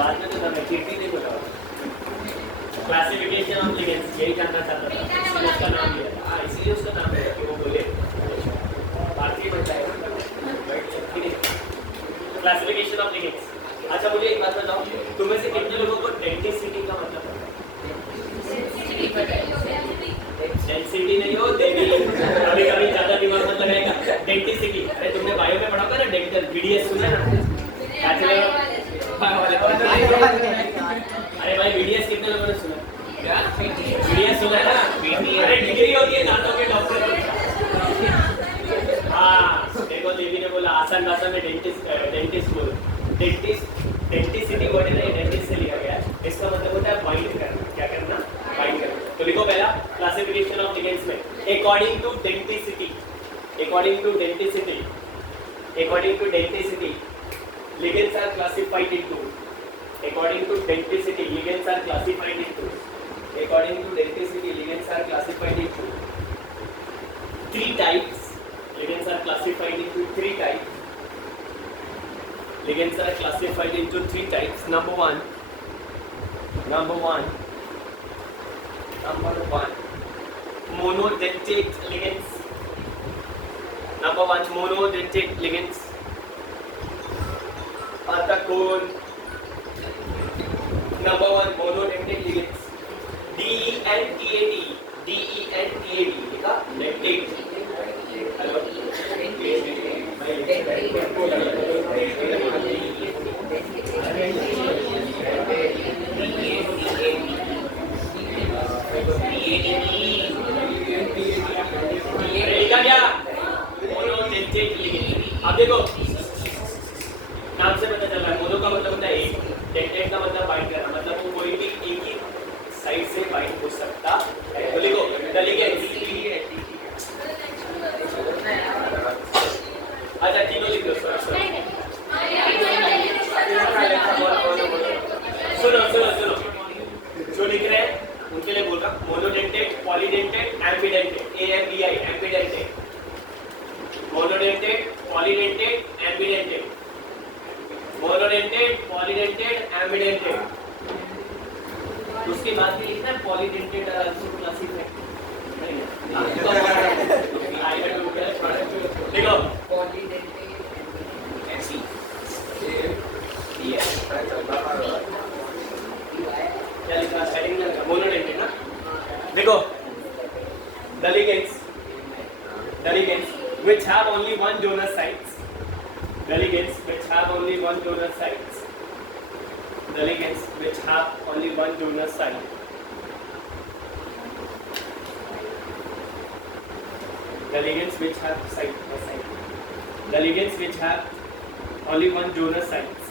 बाद में तो मैं किडनी नहीं बोला। क्लासिफिकेशन ऑफ लिगेंड्स यही जानना चाहता था, इसलिए उसका नाम लिया था। हाँ, इसीलिए उसका नाम लिया कि वो बोले भारतीय बनता है ना, क्लासिफिकेशन ऑफ लिगेंड्स। अच्छा मुझे एक बात बताओ, तुम्हें से कितने लोगों को डेंसिटी का मतलब पता है? डेंसिटी नहीं हो देगी, कभी कभी ज्यादा दिमाग मत लगाएगा। डेंटिसिटी, अरे तुमने बायो में पढ़ा होगा ना, डेंटल बीडीएस सुना ना? अरे भाई बीडीएस कितने लोगों ने सुना? बीडीएस सुना है ना? अरे डिग्री होती है दांतों के डॉक्टर की। हाँ देखो देवी ने बोला आसान भाषा में डेंटिस्ट बोलो। डेंटिसिटी वर्ड है ना, डेंटिस्ट से लिया गया है। इसका मतलब होता है बाइंड करना। क्या करना? बाइंड करना। तो लिखो पहला क्लासिफिकेशन ऑफ लिगेंड्स में according to denticity ligands are classified into three types. Ligands are classified into three types. Number one, monodentate ligands. आता कौन? Number one monodentate ligands. DENTAT लिखा dentate. अब देखो नाम से पता चल रहा है, मोनो का मतलब होता है एक, डेंटेट का मतलब बाइंड करना, मतलब वो कोई भी एक ही साइड से बाइंड हो सकता है। तो लिखो द लिगेंड्स। अच्छा तीनों लिख दो। सुनो जो लिख रहे हैं उनके लिए बोल रहा हूँ। Monodentate, polydentate, ambidentate, AMBI ambidentate, monodentate, polydentate, ambidentate, monodentate, polydentate, ambidentate. उसके बाद भी लिखना है पॉलीडेंटेट आर आल्सो क्लासिफाइड। देखो मोनोडेंटेट ना। देखो the ligands which have only one donor sites. The ligands which have only one donor site. The ligands which have only one donor site. The ligands which have The ligands which have only one donor site.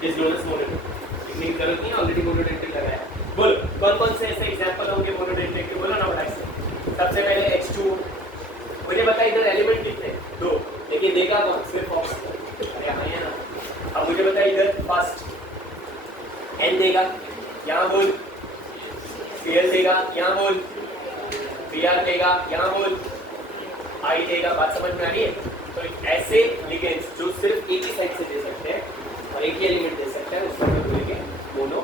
This donor is monodentate. इतनी जरूरत नहीं, already monodentate लगा है। बोलो कौन से ऐसे example होंगे मोनोडेंटेट के? बोलो ना बड़ा से। सबसे पहले H2। मुझे बता इधर एलिमेंट कितने? दो, लेकिन देगा कौन? सिर्फ ऑक्सीजन। अरे यहाँ है ना। अब मुझे बता इधर फर्स्ट N देगा, यहाँ बोल। Cl देगा, यहाँ बोल। Br देगा, यहाँ बोल। I देगा। बात समझ में आ रही है? तो ऐसे लिगेंड्स जो सिर्फ एक ही साइड से दे सकते हैं और एक ही एलिमेंट दे सकते हैं, उसको हम बोलेंगे मोनो।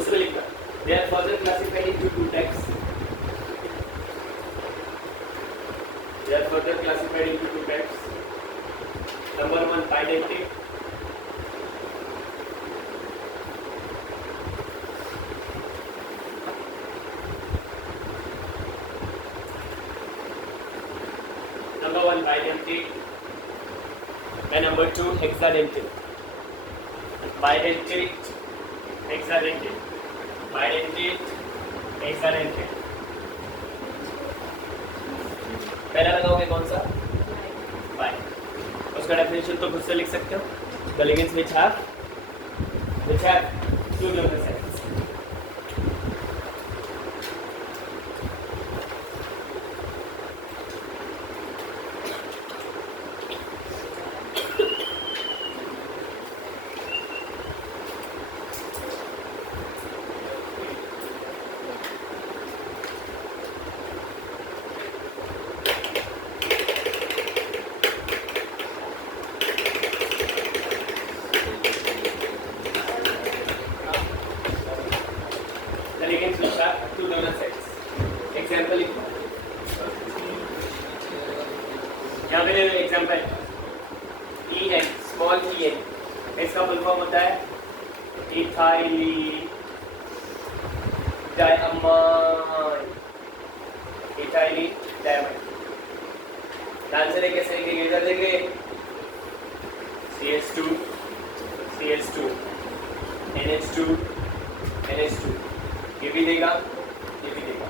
उसमें लिखना they are further classified into two types. They are further classified into two types. Number one, bidentate. Number one, bidentate. And number two, hexadentate. Bidentate, hexadentate. Bidentate, hexadentate. पहला लगाओगे कौन सा? बाय. उसका डेफिनेशन तो खुद से लिख सकते हो. The ligands which have two donor cells. Example यहाँ पे एग्जाम्पल EN, स्मॉल EN, इसका फुल फॉर्म होता है इथाइलिन डायमाइन. Ethylene diamine. ध्यान से कैसे लिखेंगे? इधर देखिए CH2 CH2 NH2 NH2. ये भी देगा, ये भी देगा,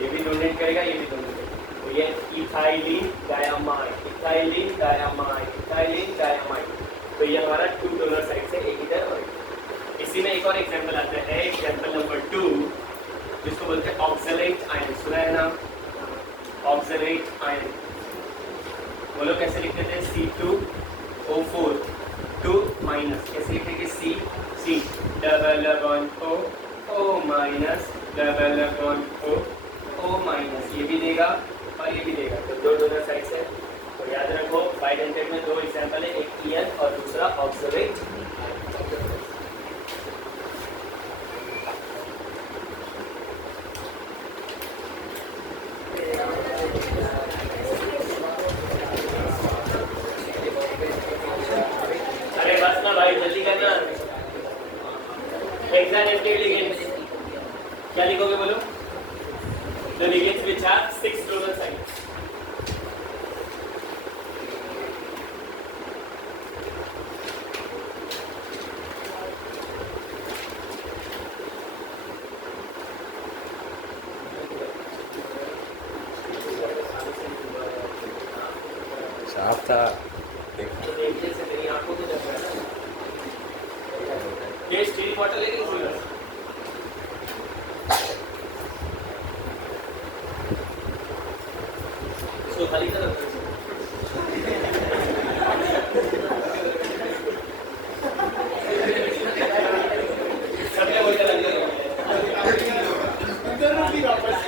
ये भी डोनेट करेगा, ये भी डोनेट करेगा. तो ये ethylene diamine, ethylene diamine, ethylene diamine. तो ये हमारा टू डोनर साइड से एक इधर और इसी में एक और एग्जांपल आता है. एग्जांपल नंबर 2 जिसको बोलते हैं ऑक्सलेट आयन. सुना है नाम? Oxalate ion. बोलो कैसे लिखते थे? C2O4 2 minus. कैसे लिखेंगे? C double bond O minus double bond O minus. ये भी देगा और ये भी देगा. तो दो डोनर साइड से. तो याद रखो बाइडेंटेट में दो एग्जांपल है, एक EN और दूसरा ऑक्सलेट. अरे बस ना भाई, जल्दी करना. हेक्साडेंटेट लिगेंड्स क्या लिखोगे बोलो? The ligands which have 6 donor sites. साफ था. तो देखने से मेरी आंखों को जब है ये स्टील बॉटल लेके खोलो. इसको खाली कर दो. सबने बोल के लग गया. इधर रुकी वापस.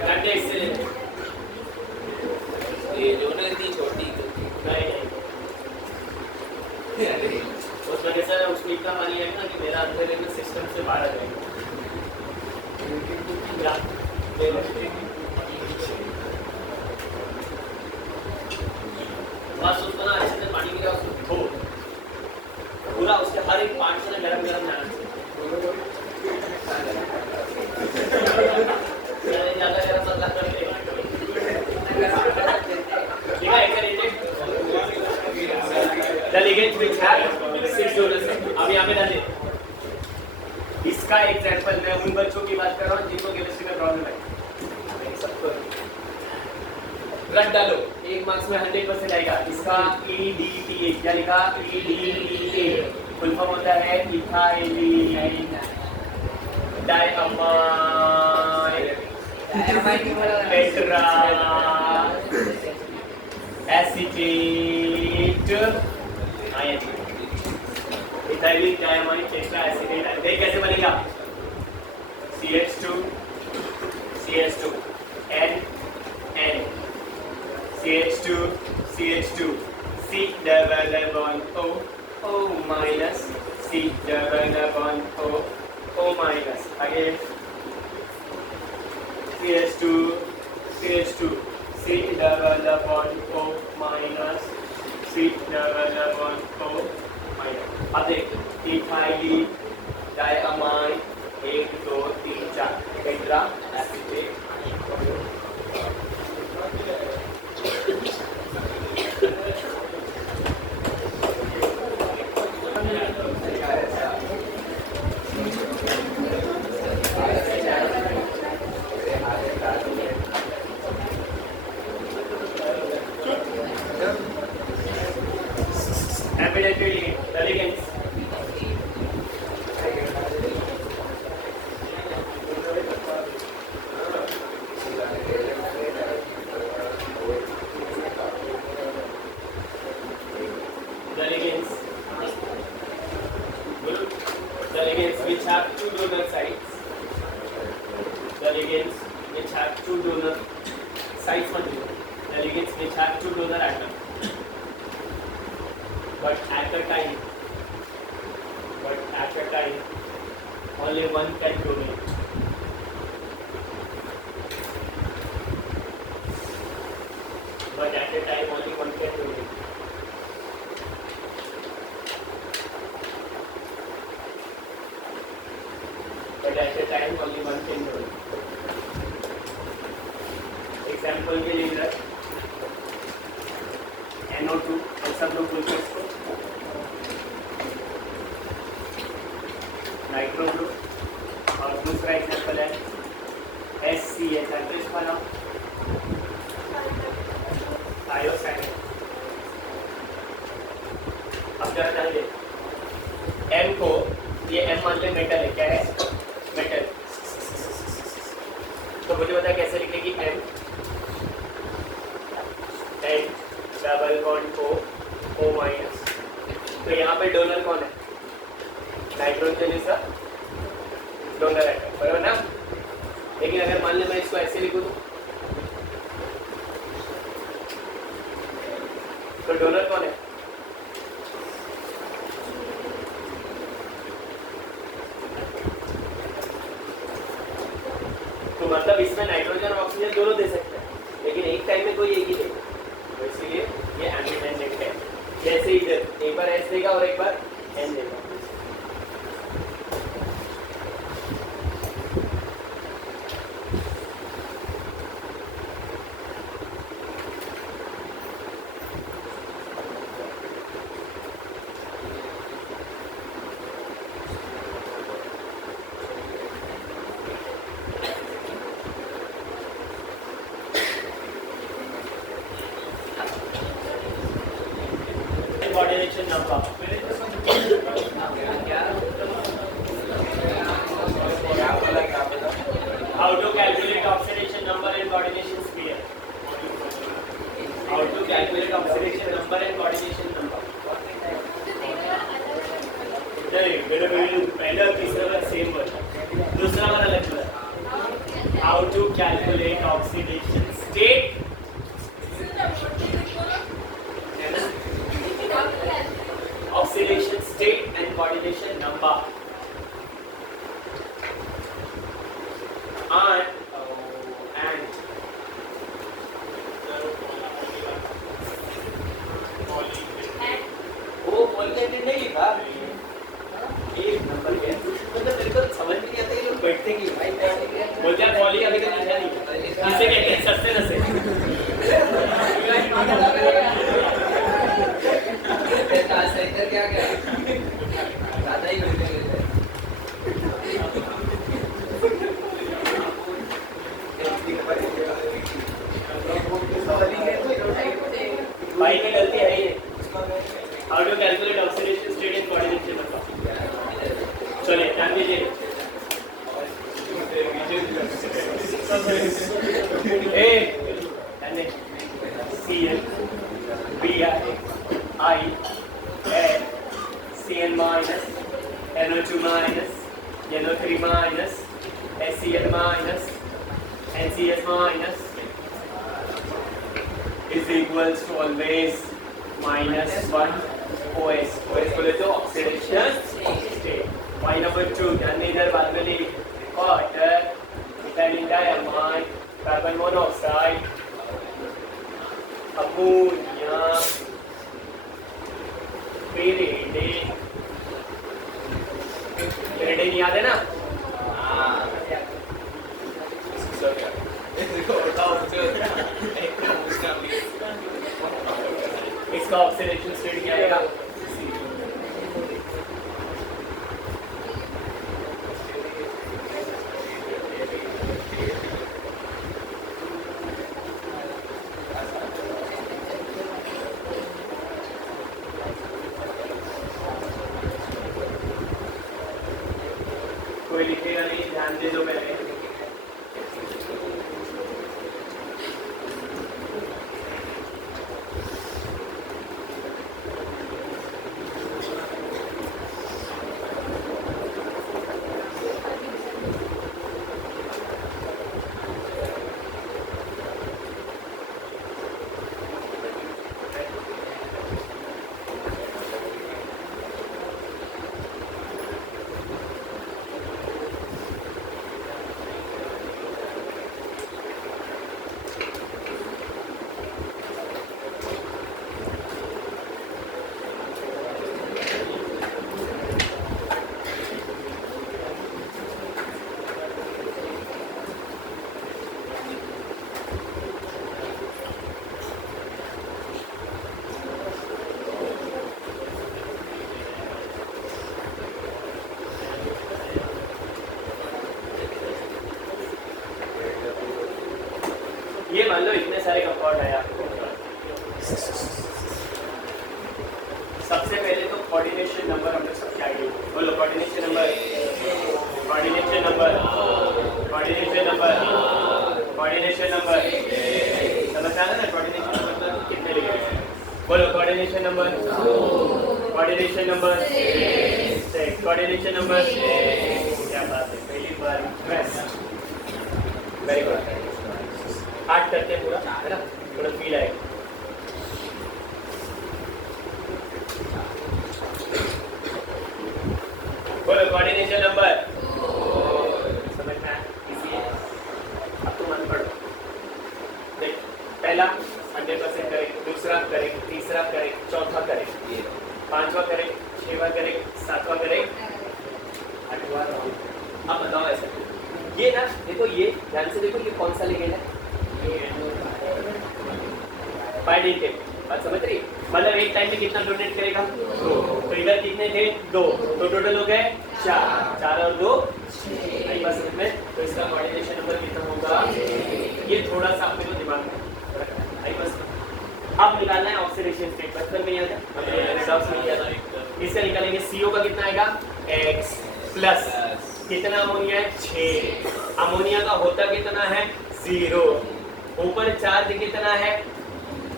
काटे इससे. ये दोनों इतनी छोटी नहीं. उस वजह से उसमें इतना पानी आएगा कि मेरा अंदर में सिस्टम से बाहर आ जाएगा. बस उसको ना अच्छे से पानी गिरा, उसको धो पूरा. उसके हर एक पार्ट से गरम गरम जाना चाहिए. ज़्यादा गरम मसाला कर ले. The ligands which have 6 donor cells. अब यहाँ पे डालें. इसका एग्जांपल मैं उन बच्चों की बात कर रहा हूँ जिनको केमिस्ट्री में प्रॉब्लम है. सबको रट डालो, 1 मार्क्स में 100% आएगा. इसका EDTA क्या लिखा? EDTA फुल फॉर्म होता है ethylene diamine tetra acetate ion. Ethylene diamine tetra acetate ion. देख कैसे बनेगा? CH2 CH2 N N CH2 CH2 C double bond O O minus C double bond O minus again CH2 C double bond O minus C double bond O minus. अब देख ethyl diamine 1 2 3 4 tetra acetate evidently the ligands which have two donor sites, the ligands which have two donor sites only, the ligands which have two donor atoms, but at a time only one can donate. But at a time only one can donate. But at a time only one can donate. Example के लिए इधर NO2 और सब लोग बोलते हैं इसको nitro group और दूसरा एग्जाम्पल है SCS एड्रेस का नाम थायोसाइन। अब जरा ध्यान दे M को ये M मान ले मेटल है, क्या है मेटल, तो मुझे बता कैसे लिखेगी M double bond O minus, तो यहाँ पे डोनर कौन है, nitrogen is a donor atom, बराबर ना। लेकिन अगर मान ले मैं इसको ऐसे लिखूं तो डोनर कौन है, तो मतलब इसमें नाइट्रोजन और ऑक्सीजन दोनों दे सकते हैं, लेकिन एक टाइम में कोई एक ही देगा, तो इसलिए ये एम्बिडेंट है। जैसे इधर एक बार S देगा और एक बार N देगा। Coordination number. How to calculate oxidation number and coordination sphere? How to calculate oxidation number and coordination number? नहीं, मेरा पहला और तीसरा वाला सेम वर्ड, दूसरा वाला अलग है। How to calculate oxidation state? Oxidation state and coordination number. And वो पॉलीटेक्निक नहीं लिखा, एक नंबर पे मतलब मेरे को समझ में नहीं आता ये लोग बैठते कि भाई बोलते हैं पॉली अभी तक लिखा नहीं, इसे कहते हैं सस्ते नसे। क्या क्या ज़्यादा ही भाई की गलती है ये। How to calculate oxidation state and coordination number? चलिए ध्यान दीजिए। Cl, Br, I, N, Cl minus, NO2 minus, NO3 minus, HCl minus, NCS minus is equals to always -1 OS बोले तो ऑक्सीडेशन स्टेट। पॉइंट नंबर 2 ध्यान में इधर बात में लिख water methyl diamide carbon monoxide ammonia pyridine याद है ना? इसका ऑक्सीडेशन स्टेट क्या आएगा? कोई लिखेगा नहीं, ध्यान दे दो पहले। ये मान लो इतने सारे कंपाउंड है आपको। सबसे पहले तो कोऑर्डिनेशन नंबर हम लोग सबके आगे बोलो। Coordination number, coordination number, coordination number, coordination number. समझ आ रहा है ना? कोऑर्डिनेशन नंबर मतलब कितने लिखे हैं? बोलो coordination number, coordination number, coordination number. क्या बात है, पहली बार वेरी गुड। हार्ड करते हैं पूरा, है ना? थोड़ा फील आएगा। बोलो कोऑर्डिनेशन नंबर। समझ में आया? अब तुम मन पढ़ो। देख, पहला 100% करेक्ट, दूसरा करेक्ट, तीसरा करेक्ट, चौथा करेक्ट, पांचवा करेक्ट, छठवां करेक्ट, सातवां करेक्ट, आठवां रॉन्ग। अब बताओ ऐसा ये ना, देखो ये ध्यान से देखो, ये कौन सा लिखेगा? Bidentate. बात समझ रही? मतलब एक टाइम में कितना डोनेट करेगा? 2। तो इधर कितने थे? 2। तो टोटल हो गए 4। 4 और 2 6। आई बात समझ में? तो इसका कोऑर्डिनेशन नंबर कितना होगा? ये थोड़ा सा आपको दिमाग में आई बात। अब निकालना है ऑक्सीडेशन स्टेट। बचपन में याद है? रिडॉक्स में याद है? इसका निकालेंगे। CO का कितना आएगा? X प्लस कितना अमोनिया है? 6। अमोनिया का होता कितना है? 0। ऊपर चार्ज कितना है?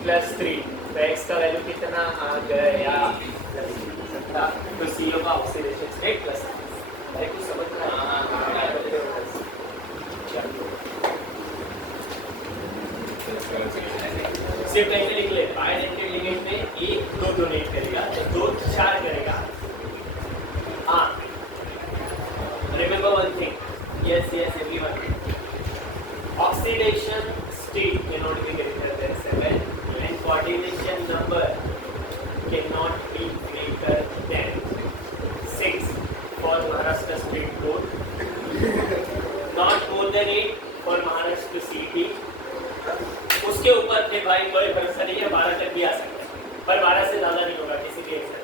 +3। तो x का वैल्यू कितना आ गया? तो CO का ऑक्सीडेशन स्टेट प्लस। अरे कुछ समझ में आया? सिर्फ ऐसे लिख ले। बायडेंटेड लिगेंड में 1 2 डोनेट करेगा, तो 2 4 करेगा। हाँ, remember one thing. Yes everyone, oxidation state cannot be greater than 7 and coordination number cannot be greater than 6 for Maharashtra State Board, not more than 8 for Maharashtra CET। उसके ऊपर थे भाई कोई भरोसा नहीं है, 12 तक भी आ सकता है, पर 12 से ज्यादा नहीं होगा किसी के एग्जाम।